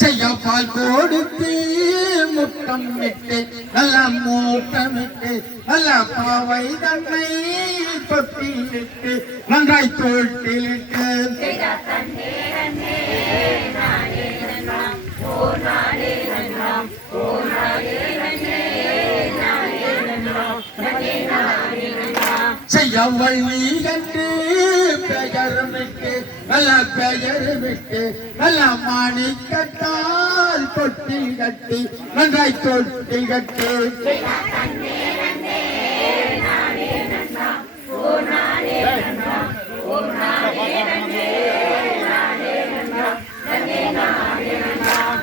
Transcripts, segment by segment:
செய்யப்பால் கொடுத்து முட்டம் விட்டு நல்ல மூட்டமிட்டு நல்ல பாவை தன்னை தொட்டிலிட்டு நன்றாய் தொட்டிலிட்டு செய்யவள் நீ கண்டு பெயருமிட்டு நல்ல பெயருமிட்டு நல்ல மாணிக்கத்தால் தொட்டி கட்டி நன்றாய் தொட்டி கட்டி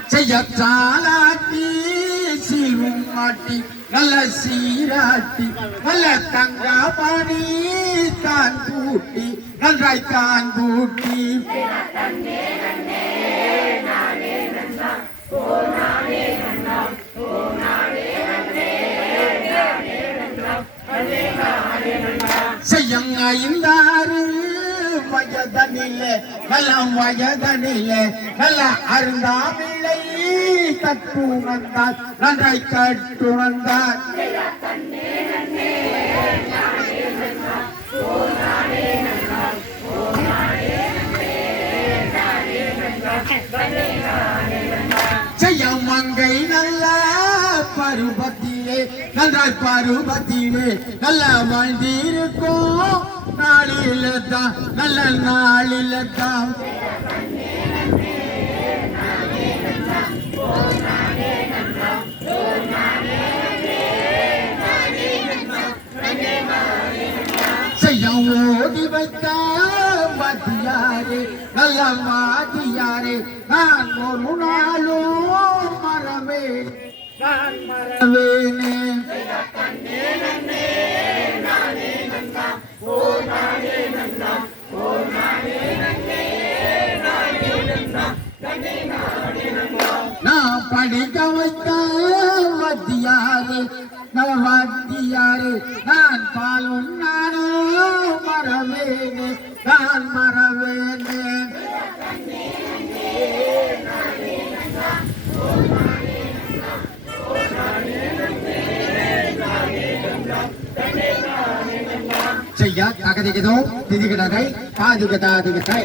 செய்யாட்டி சீரும் மாட்டி நல்ல சீராட்டி நல்ல தங்கமணி தான் கூட்டி நன்றாய் தான் கூட்டி செய்யும் ஐந்தாறு வயதனிலே நல்ல வயதனிலே நல்ல அருந்தாமில்லை கட்டுணர்ந்தார் நன்றாய் கட்டுணர்ந்தார் செய்யும் மங்கை நல்ல பருவத்திலே நன்றாய் பருவத்திலே நல்ல வாழ்ந்திருக்கும் நாளில தான் நல்ல நாளில தான் செய்யும் ஓடி வைத்த மதியாரே நல்ல மாதியாரே நான் ஒரு நாளும் மறவேன் நான் மறவேனே நான் படிக்க வைத்த வத்தியாரு நவத்தியாரு நான் பாலும் நானும் மறவேனே நான் மறவேனே செய்ய தகதிகதோ திதிகதை பாதுகதா திகதை